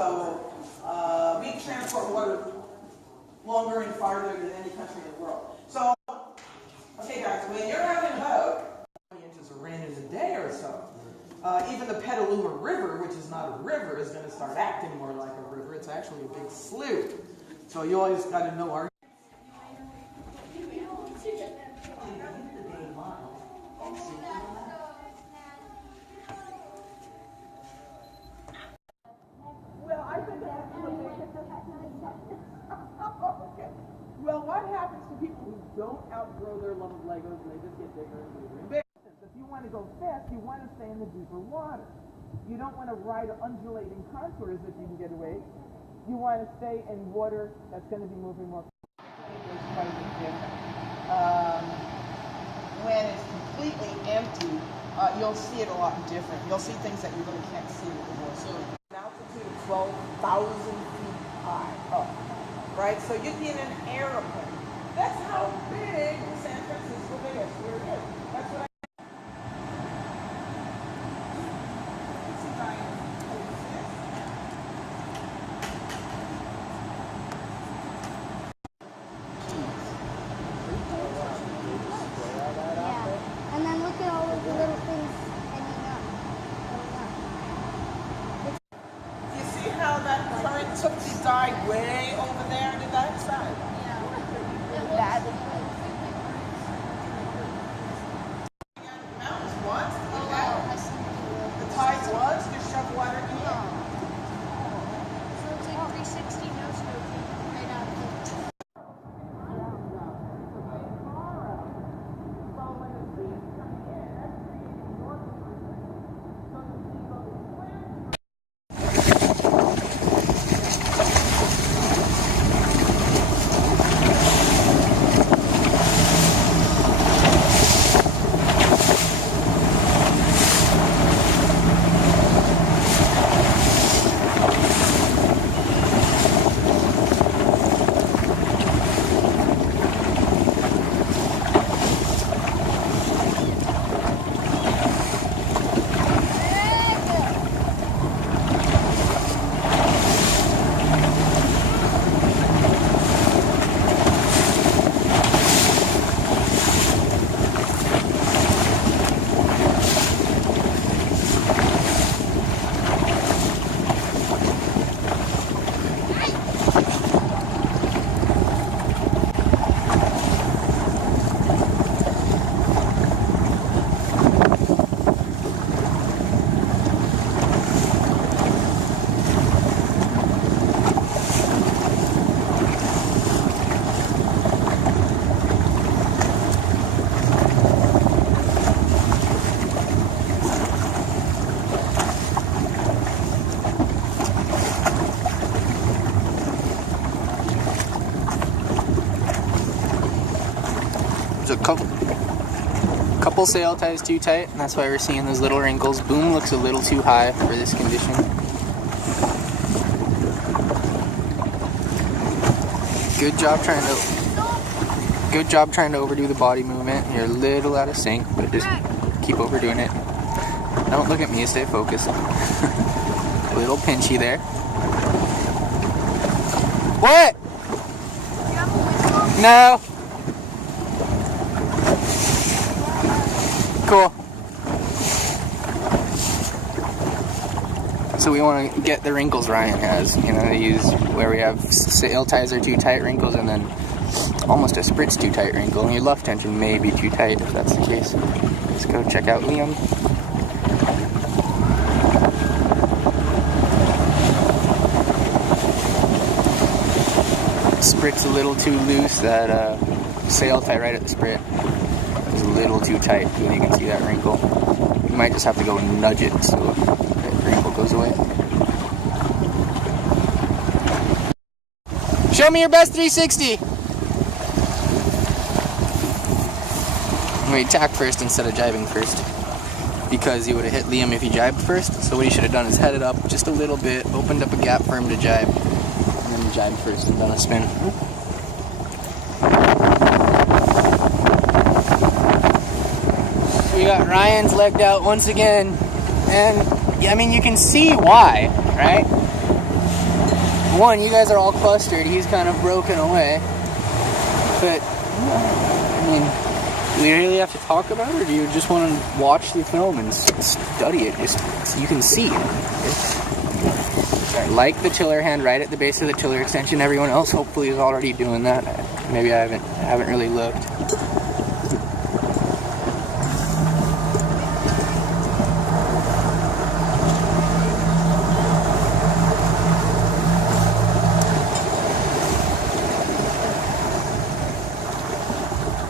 So we transport water longer and farther than any country in the world. So, okay guys, when you're having about 20 inches of rain in a day or so, even the Petaluma River, which is not a river, is going to start acting more like a river. It's actually a big slough. So you always got to know our... Well, I think that's okay. Well, what happens to people who don't outgrow their love of Legos and they just get bigger and bigger and bigger? If you want to go fast, you want to stay in the deeper water. You don't want to ride undulating contours if you can get away. You want to stay in water that's going to be moving more quickly. When it's completely empty, you'll see it a lot different. You'll see things that you really can't see with the water. So an altitude of 12,000 feet high up, right? So you'd be in an airplane. That's how big San Francisco Bay is. That's what took the dye way over there to that side. Yeah. Mountains once. Oh, wow. The tide was to shove water in. So it's like 360 no smoking right out of it. A couple sail ties too tight, and that's why we're seeing those little wrinkles. Boom looks a little too high for this condition. Good job trying to overdo the body movement. You're a little out of sync, but just keep overdoing it. Don't look at me, stay focused. A little pinchy there. What? No. Cool. So we want to get the wrinkles Ryan has. You know, use where we have sail ties are too tight wrinkles, and then almost a spritz too tight wrinkle. And your luff tension may be too tight if that's the case. Let's go check out Liam. Sprit's a little too loose. That sail tie right at the sprit is a little too tight. You can see that wrinkle. You might just have to go nudge it so that wrinkle goes away. Show me your best 360. We tack first instead of jibing first, because he would have hit Liam if he jibed first. So what he should have done is headed up just a little bit, opened up a gap for him to jibe, and then jibed first and done a spin. We got Ryan's legged out once again, and I mean, you can see why, right? one, you guys are all clustered. He's kind of broken away. But, I mean, do we really have to talk about it, or do you just want to watch the film and study it just so you can see it? Like the tiller hand right at the base of the tiller extension. Everyone else hopefully is already doing that. Maybe I haven't really looked.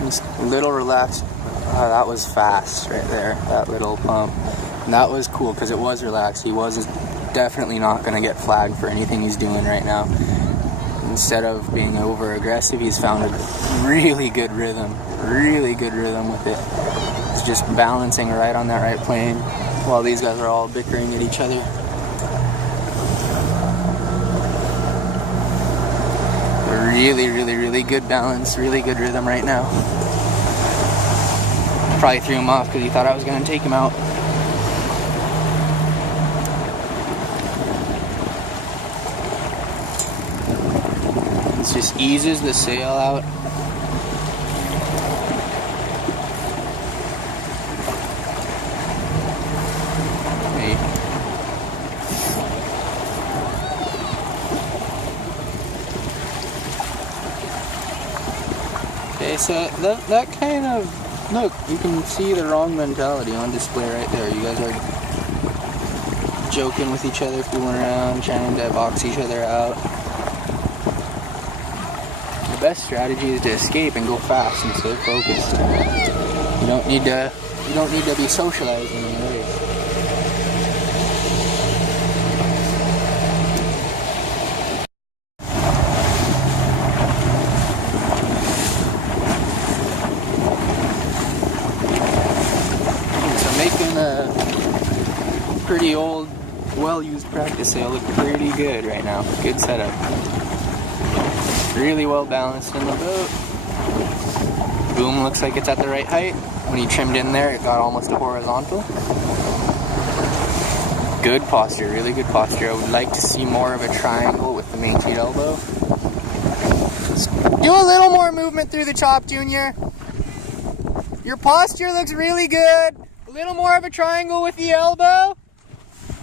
Just a little relaxed. Oh, that was fast right there, that little pump. And that was cool because it was relaxed. He was definitely not going to get flagged for anything he's doing right now. Instead of being over aggressive, he's found a really good rhythm with it. He's just balancing right on that right plane while these guys are all bickering at each other. Really good balance, really good rhythm right now. Probably threw him off because he thought I was going to take him out. It just eases the sail out. Okay, so that kind of, look, you can see the wrong mentality on display right there. You guys are joking with each other, fooling around, trying to box each other out. The best strategy is to escape and go fast and stay focused. You don't need to be socializing in the race. So making a pretty old, well-used practice sail look pretty good right now. Good setup. Really well balanced in the boat. Boom looks like it's at the right height. When he trimmed in there, it got almost a horizontal. Good posture, really good posture. I would like to see more of a triangle with the main sheet elbow. Do a little more movement through the chop, Junior. Your posture looks really good. A little more of a triangle with the elbow.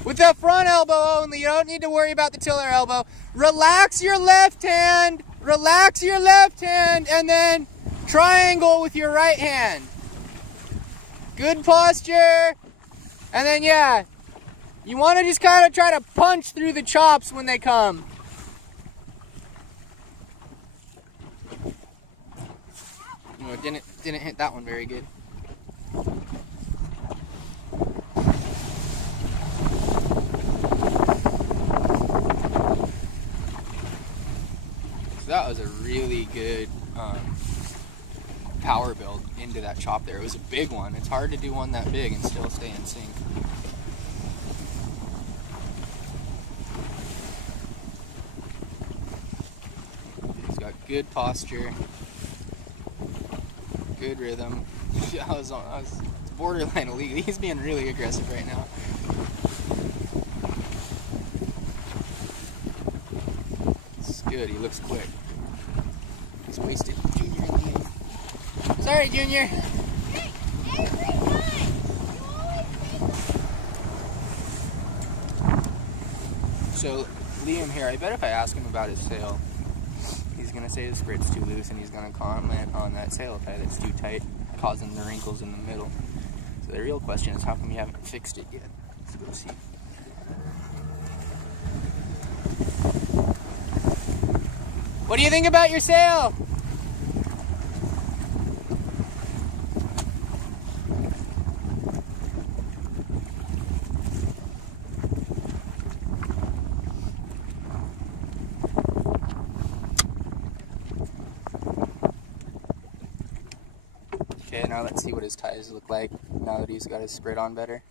With the front elbow only. You don't need to worry about the tiller elbow. Relax your left hand. Relax your left hand and then triangle with your right hand. Good posture. And then, yeah, you want to just kind of try to punch through the chops when they come. No, it didn't hit that one very good. That was a really good power build into that chop there. It was a big one. It's hard to do one that big and still stay in sync. He's got good posture, good rhythm. It's borderline illegal. He's being really aggressive right now. Good, he looks quick. He's wasted. Junior in the end. Sorry, Junior. So, Liam here, I bet if I ask him about his sail, he's going to say his sprit's too loose and he's going to comment on that sail tie that's too tight, causing the wrinkles in the middle. So the real question is, how come you haven't fixed it yet? Let's go see. What do you think about your sail? Okay, now let's see what his ties look like now that he's got his sprit on better.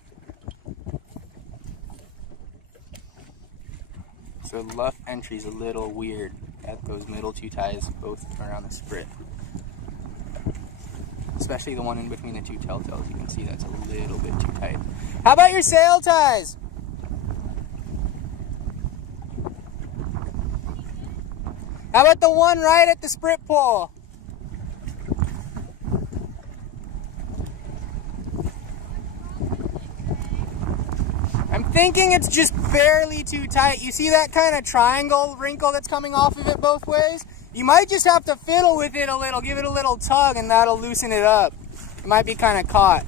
So the luff entry's a little weird at those middle two ties, both around the sprit. Especially the one in between the two telltales. You can see that's a little bit too tight. How about your sail ties? How about the one right at the sprit pole? I'm thinking it's just barely too tight. You see that kind of triangle wrinkle that's coming off of it both ways? You might just have to fiddle with it a little, give it a little tug, and that'll loosen it up. It might be kind of caught.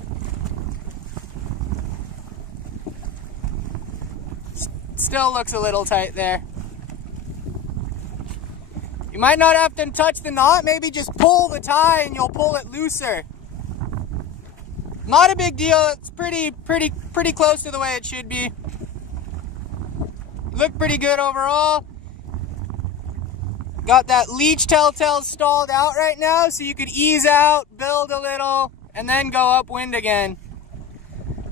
Still looks a little tight there. You might not have to touch the knot, maybe just pull the tie and you'll pull it looser. Not a big deal, it's pretty close to the way it should be. Look pretty good overall. Got that leech telltale stalled out right now, so you could ease out, build a little, and then go upwind again.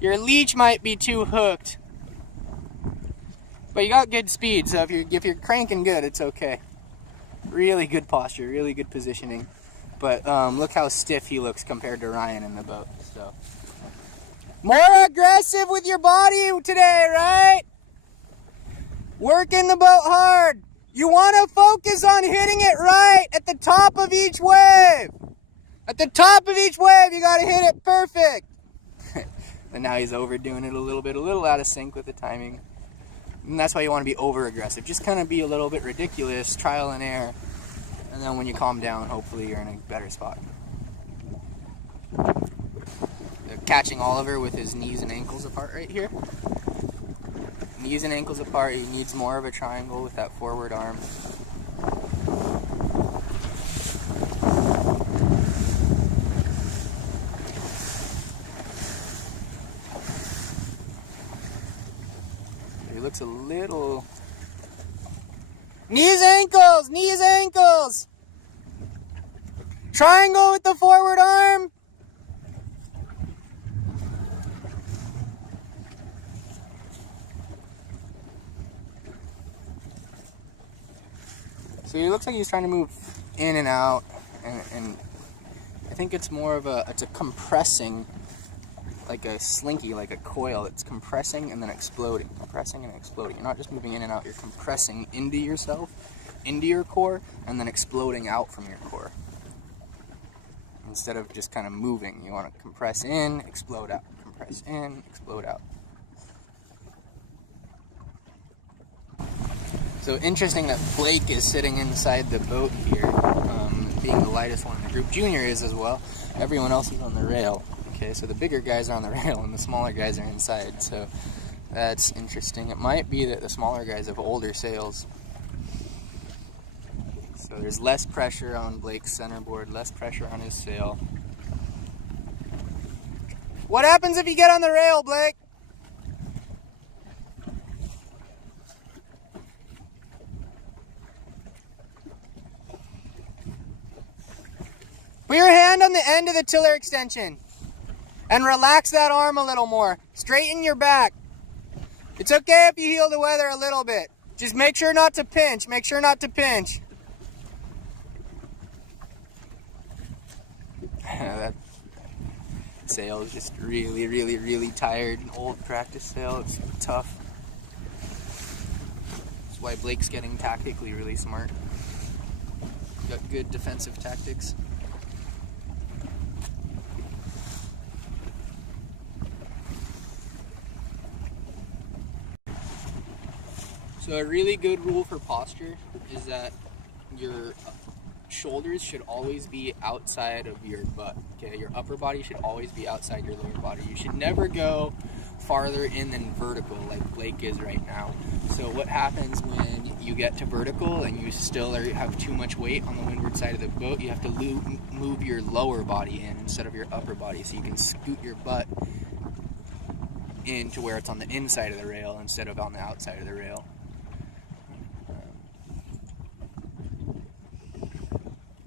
Your leech might be too hooked. But you got good speed, so if you're cranking good, it's okay. Really good posture, really good positioning. But look how stiff he looks compared to Ryan in the boat. So more aggressive with your body today, right? Working the boat hard. You want to focus on hitting it right at the top of each wave. At the top of each wave, you got to hit it perfect. And now he's overdoing it a little out of sync with the timing. And that's why you want to be over aggressive. Just kind of be a little bit ridiculous, trial and error. And then when you calm down, hopefully you're in a better spot. Catching Oliver with his knees and ankles apart right here. Knees and ankles apart, he needs more of a triangle with that forward arm. He looks a little... Knees, ankles! Knees, ankles! Triangle with the forward arm! So he looks like he's trying to move in and out, and I think it's more of it's a compressing, like a slinky, like a coil. It's compressing and then exploding, compressing and exploding. You're not just moving in and out, you're compressing into yourself, into your core, and then exploding out from your core. Instead of just kind of moving, you want to compress in, explode out, compress in, explode out. So interesting that Blake is sitting inside the boat here, being the lightest one in the group. Junior is as well. Everyone else is on the rail. Okay, so the bigger guys are on the rail and the smaller guys are inside. So that's interesting. It might be that the smaller guys have older sails. So there's less pressure on Blake's centerboard, less pressure on his sail. What happens if you get on the rail, Blake? Put your hand on the end of the tiller extension and relax that arm a little more. Straighten your back. It's okay if you heel the weather a little bit. Just make sure not to pinch. Make sure not to pinch. That sail is just really tired. An old practice sail. It's tough. That's why Blake's getting tactically really smart. Got good defensive tactics. So a really good rule for posture is that your shoulders should always be outside of your butt. Okay, your upper body should always be outside your lower body. You should never go farther in than vertical like Blake is right now. So what happens when you get to vertical and you still have too much weight on the windward side of the boat? You have to move your lower body in instead of your upper body, so you can scoot your butt in to where it's on the inside of the rail instead of on the outside of the rail.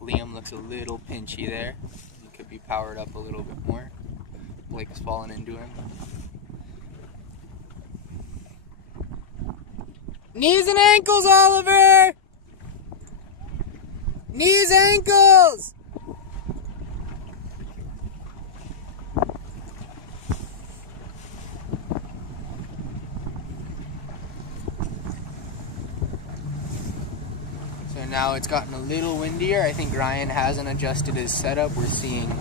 Liam looks a little pinchy there. He could be powered up a little bit more. Blake's fallen into him. Knees and ankles, Oliver! Knees, ankles! So And now it's gotten a little windier. I think Ryan hasn't adjusted his setup. We're seeing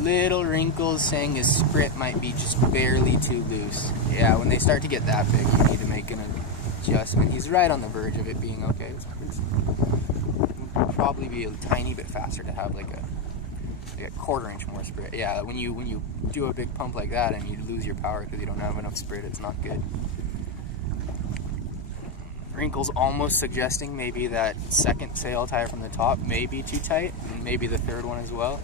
little wrinkles saying his sprit might be just barely too loose. Yeah, when they start to get that big, you need to make an adjustment. He's right on the verge of it being okay. It would probably be a tiny bit faster to have like a 1/4 inch more sprit. Yeah, when you do a big pump like that and you lose your power because you don't have enough sprit, it's not good. Wrinkles almost suggesting maybe that second sail tire from the top may be too tight, and maybe the third one as well.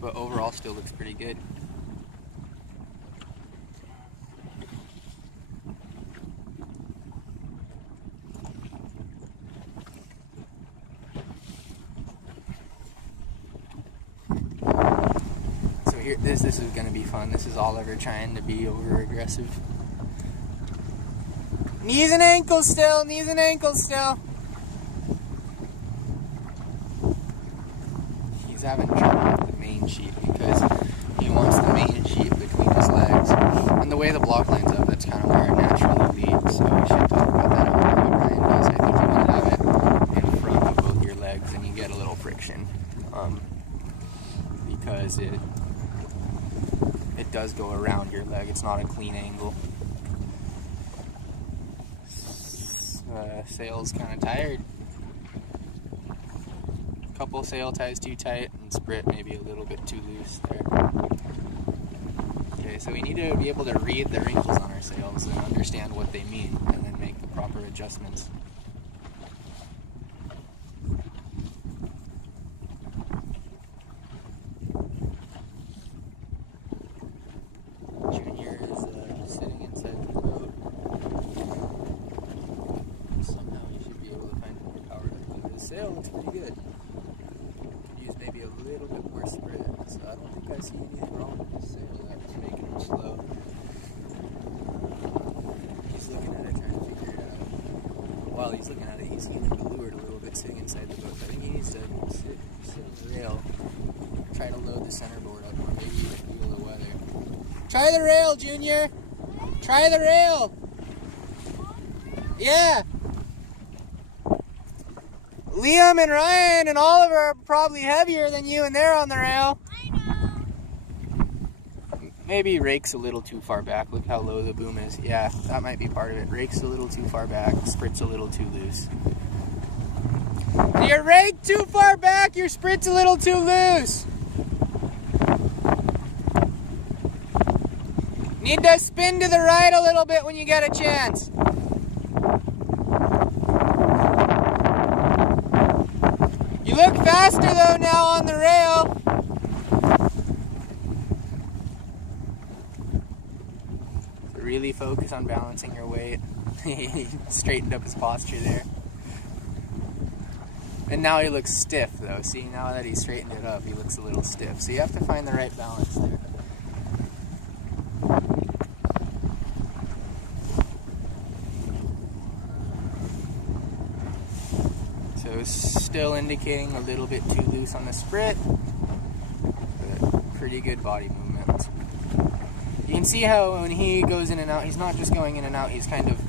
But overall still looks pretty good. So here, this is going to be fun. This is Oliver trying to be over aggressive. Knees and ankles still, knees and ankles still. He's having trouble with the main sheet because he wants the main sheet between his legs. And the way the block lines up, that's kind of where it naturally leads. So we should talk about that. I don't know what Ryan does. I think you want to have it in front of both your legs and you get a little friction. Because it does go around your leg. It's not a clean angle. Sail's kind of tired. Couple sail ties too tight and sprit maybe a little bit too loose there. Okay, so we need to be able to read the wrinkles on our sails and understand what they mean and then make the proper adjustments. Junior is sitting inside the boat. Somehow he should be able to find more power. The sail looks pretty good. Could use maybe a little bit more sprit. So I don't think I see anything wrong with the sail. That was making him slow. He's looking at it, trying to figure it out. While he's looking at it, he's healing the leeward a little bit, sitting inside the boat. I think he needs to sit on the rail. Try to load the centerboard up, or maybe feel the weather. Try the rail, Junior! Try the rail! Yeah! Liam and Ryan and Oliver are probably heavier than you and they're on the rail. I know. Maybe rake's a little too far back. Look how low the boom is. Yeah, that might be part of it. Rake's a little too far back. Sprit's a little too loose. Your rake too far back, your sprit's a little too loose. Need to spin to the right a little bit when you get a chance. You look faster though now on the rail. So really focus on balancing your weight. He straightened up his posture there. And now he looks stiff though. See, now that he straightened it up, he looks a little stiff. So you have to find the right balance there. So still indicating a little bit too loose on the sprit, but pretty good body movement. You can see how when he goes in and out, he's not just going in and out, he's kind of,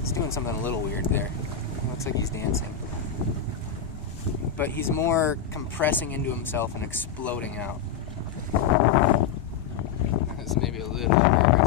he's doing something a little weird there. It looks like he's dancing. But he's more compressing into himself and exploding out. That's maybe a little bit